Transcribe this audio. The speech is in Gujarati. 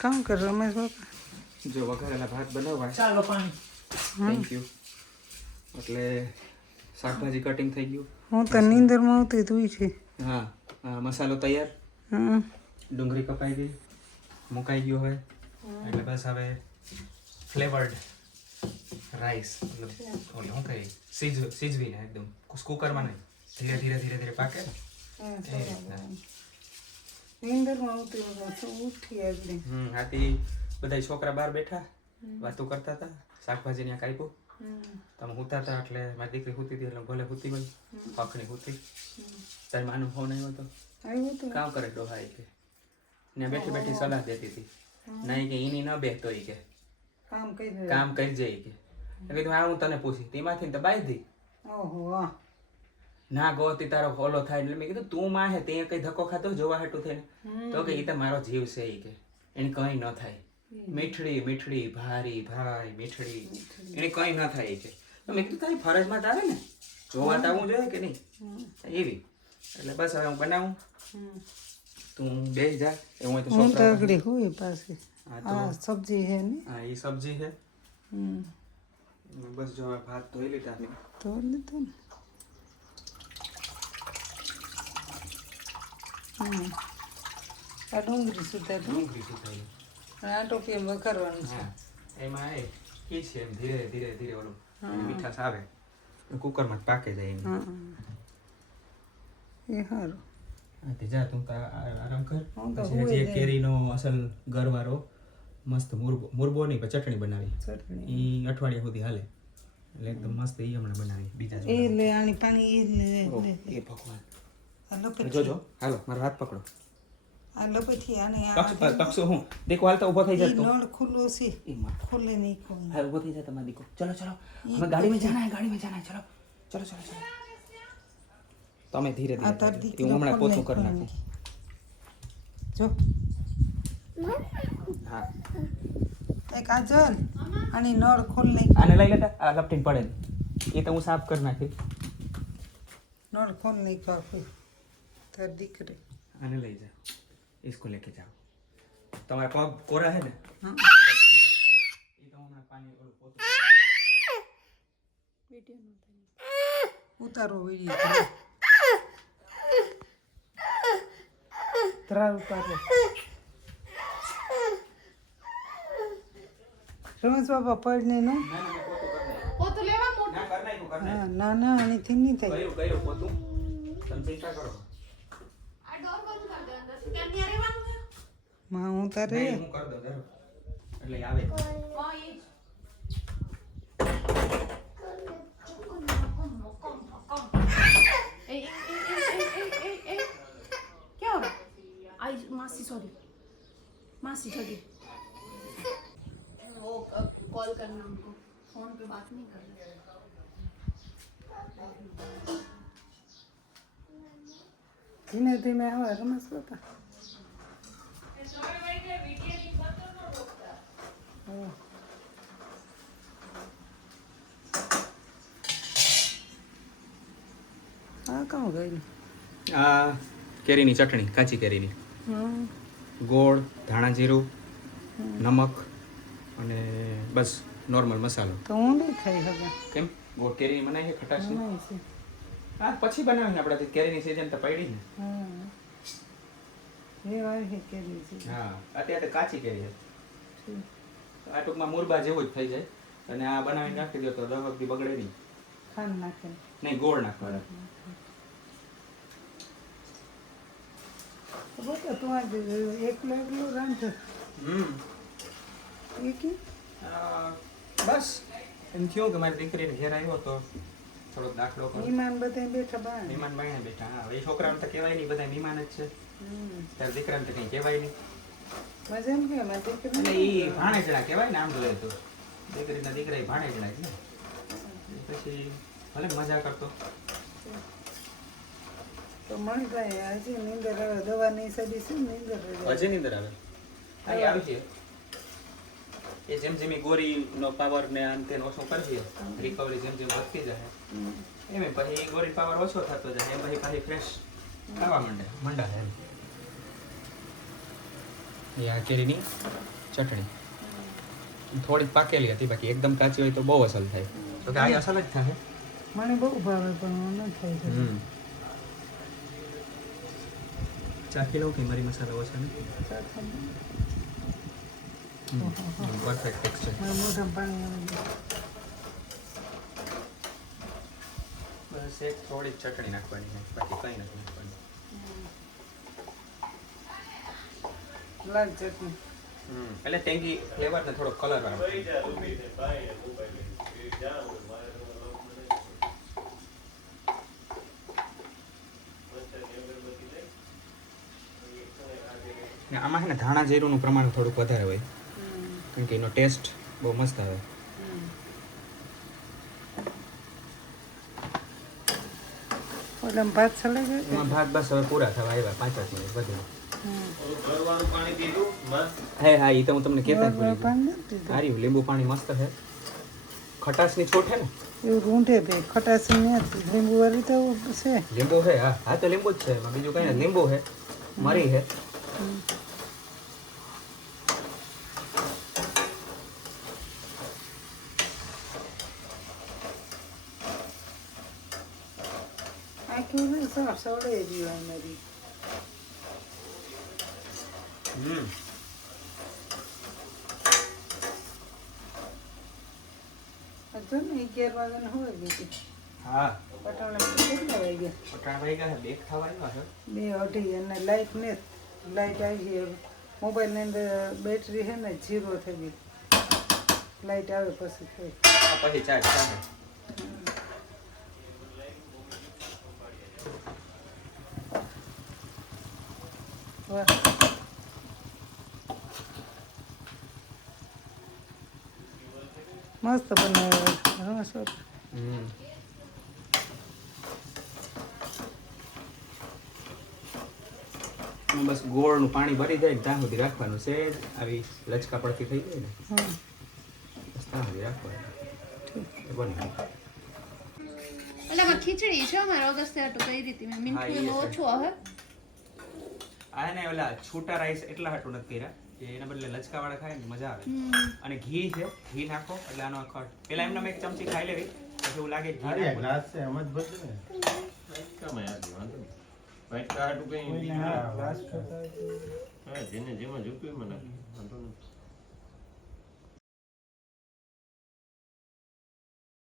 કામ કર રમેશ બાપા જો વઘારેલા ભાત બનાવવા ચાલો પાણી. થેન્ક યુ એટલે શાકભાજી કટિંગ થઈ ગયું હું તો નીંદરમાં આવતી તું છે હા મસાલો તૈયાર હા ડુંગળી કપાઈ ગઈ મુકાઈ ગયો હવે એટલે બસ હવે ફ્લેવર્ડ રાઈસ મતલબ ઓલી શું કહી સીજવીને એકદમ કુકરમાં નહીં ધીરે ધીરે ધીરે ધીરે પાકે ને એ રીતના નીંદરમાં આવતી ઉઠી આગળ આથી બધા છોકરા બહાર બેઠા વાતો કરતા હતા શાકભાજી ત્યાં કાપ્યું તમે હુતા હતા એટલે મારી દીકરી હુતી હતી એટલે ભલે હુતી હોય પખણી હુતી તારી માનું ફોન આવ્યો હતો આવ્યું તો કામ કરે ડોહા કે ને બેઠી બેઠી સલાહ દેતી હતી નહીં કે એની ન બેસતો કે કામ કરી કામ કરી જાય કે કીધું આ હું તને પૂછી તેમાંથી તો બાંધી ઓહો ના ગોતી તારો હોલો થાય એટલે મેં કીધું તું માં હે તે કઈ ધક્કો ખાતો જોવા હેઠું થઈને તો કે એ તો મારો જીવ છે એ કે એને કઈ ન થાય મીઠડી મીઠડી ભારી ભાઈ મીઠડી એને કઈ ન થાય કે મેં કીધું તારી ફરજમાં તારે ને જોવા તો આવું જોઈએ કે નહીં એવી એટલે બસ હવે હું બનાવું તું બેસ જા એવું હોય તો હું તો છોકરા આગળ હોય પાસે હા હા સબ્જી હે ને હા એ સબ્જી છે બસ જો હવે ભાત ધોઈ લીધા મેં તો લીધું ને આ ડુંગળી સુધાર ડુંગળી સુધારી આ ટોપી વઘારવાનું છે હા એમાં એ કી છે એમ ધીરે ધીરે ધીરે ઓલું મીઠાશ આવે કુકરમાં જ પાકે જાય એમ હા એ સારું હા તે જા તું આરામ કર હું તો પછી હજી એક કેરીનો અસલ ગરવારો મસ્ત મુરબો નહીં પણ ચટણી બનાવી ચટણી એ અઠવાડિયા સુધી હાલે એટલે એકદમ મસ્ત એ હમણાં બનાવી બીજા એ લે આની પાણી એ લે એ ભગવાન આ લપેટી જોજો હાલો મારો હાથ પકડો આ લપેટી આને પક્ષો હું દેખો હાલતા ઊભો થઈ એ જાય તો નળ ખુલ્લો છે એમાં ખુલ્લે નહીં કોઈ હા ઊભો થઈ જાય તમારા દીકો ચલો ચલો हमें गाड़ी में जाना है गाड़ी में जाना है चलो चलो चलो चलो તમે ધીરે આ તાર ધીરે દીકરી હું હમણાં પોતું કરી નાખું જો હા એ કાજલ આની નળ ખોલ નહીં આને લઈ લેતા આ લપટીને પડે એ તો હું સાફ કરી નાખી નળ ખોલ નહીં કાપી તાર દીકરી આને લઈ જાઓ इसको लेके जाओ તમારા પગ કોરા હે ને હા એ તો હમણાં પાણી ઓલું પોતું ઉતારો વિડીયો ત્રાર ઉતારો રમેશ બાપા પડને ને પોતું લેવા મોટું. ના કર નાખ્યું કર હા ના ના આનીથી નહીં થાય ગયું પોતું તમે ચિંતા કરો આ ડોર બંધ કર દે અંદર. ત્યાં ત્યાં રહેવાનું છે. માં હું તારે નહીં, હું કરી દઉં જરૂર એટલે એ આવે હા, એ જ. ए, ए, ए, ए, ए, क्या हो रहा है? आई मासी सॉरी मासी सॉरी वो कॉल करना हमको फोन पे बात नहीं करना ધીમે ધીમે આવે રમેશ બાપા હા. આ કામ ગયું આ કેરીની ચટણી કાચી કેરીની હા ગોળ ધાણા જીરું નમક અને બસ નોર્મલ મસાલો તો હું નહીં ખાઈ હવે કેમ ગોળ કેરી બનાવી છે ખટાશ બનાવી છે હા પછી બનાવીને આપણાથી કેરીની સિઝન તો પડી ને હા એ વાય છે કેરી છે હા અત્યારે તો કાચી કેરી છે ઠીક. આ ટૂંકમાં મુરબા જેવું જ થઈ જાય અને આ બનાવીને રાખી દો તો 10 વખત બગડે નહીં ખાંડ નાખે નહીં ગોળ નાખવાના તો બતા તું આજે એકલો એકલો રાંધ એ કે બસ એમ થયું કે મારી દીકરીને ઘેર આવ્યો તો થોડોક દાખલો કરો મહેમાન બધા બેઠા બહાર મહેમાન બાઈને બેઠા હા એ છોકરાને તો કહેવાય નહીં બધા મહેમાન જ છે ત્યારે દીકરાને તો કંઈ કહેવાય નહીં મજા એમ કે મારી દીકરી એટલે એ ભાણેજડા કહેવાય ને આમ જોઈએ તો દીકરીના દીકરા એ ભાણેજડા જ ને પછી ભલે મજા કરતો તો મણિભાઈ હજી નીંદર આવે દવા નહીં સડી છે ને નીંદર આવે. હજી ની અંદર આવે હા એ આવી છે એ જેમ જેમ એ ગોરીનો પાવર ને આમ તેને ઓછો કરશે રિકવરી જેમ જેમ વધતી જાય એમ પછી ગોરી પાવર ઓછો થતો જાય એમ પછી ફ્રેશ ખાવા માંડે એમ એ આ કેરીની ચટણી થોડીક પાકેલી હતી, બાકી એકદમ કાચી હોય તો બહુ અસલ થાય. તો કે આ અસલ જ થાય. મને બહુ ભાવે પણ ન થાય છે. ચાખી લઉં કે મરી મસાલો ઓછો ને પરફેક્ટ ટેક્સચર. મારા મોઢામાં પાણી આવી ગયું. બસ એક થોડી ચટણી નાખવાની છે, બાકી કંઈ નથી નાખવાનું. લાલ ચટણી. એટલે ટેંગી ફ્લેવર ને થોડો કલર આવે. ને આમાં છે ને ધાણા જીરુંનું પ્રમાણ થોડુંક વધારે હોય, કેમ કે એનો ટેસ્ટ બહુ મસ્ત આવે. ઓલામાં ભાત ચલાઈ જાય. એમાં ભાત બસ હવે પૂરા થવા આવ્યા, 5 મિનિટ વધુ. પાણી પીધું મસ્ત. હા એ તો હું તમને કહેતા જ ભૂલી ગયો. પાણી નથી પીધું. સારી લીંબુ પાણી મસ્ત છે, ખટાશની છોટ છે ને. એવું રૂંઢે ભાઈ ખટાશ નથી. લીંબુ વાળી તો છે. લીંબુ છે, હા હા તો લીંબુ જ છે, એમાં બીજું કઈ નથી. લીંબુ છે, મરી છે. આ કેવું ને સળે રહ્યું અમારી. જો ને 11 વાગ્યાનું હોય ગયું. હા પટાણા કેટલા વાગ્યા? પટાણ ભાઈ ગયા બે ખાવા આવ્યા છે. 2:30 અને લાઈટ ને લાઈટ આવી ગઈ. મોબાઈલની અંદર બેટરી છે ને 0 થઈ ગઈ. લાઈટ આવે પછી થઈ. પછી ચાર્જ થાય. વાહ મસ્ત બનાવ્યો. હા સર બસ ગોળનું પાણી ભરી જાય ને ત્યાં સુધી રાખવાનું છે. આવી લચકા પડતી થઈ જાય ને બસ ત્યાં સુધી રાખવાનું. બને એટલે આમાં ખીચડી છે અમારે અગસ્ત્ય હાટુ કઈ રીતે મેં મીઠું ઓછું આવે. આ ને ઓલા છૂટા રાઈસ એટલા હાટું નથી કર્યા કે એના બદલે લચકા વાળા ખાય ને મજા આવે. અને ઘી છે, ઘી નાખો એટલે આનો ખટ પેલા એમને એક ચમચી ખાઈ લેવી, પછી એવું લાગે ઘી નાખો. ગ્લાસ છે એમ જ બદલે ને. કામ યાદ વાંધો નહીં. વાઈટ કાર્ડ કઈ ગ્લાસ હા જેને જેમાં જોતું મને વાંધો નથી.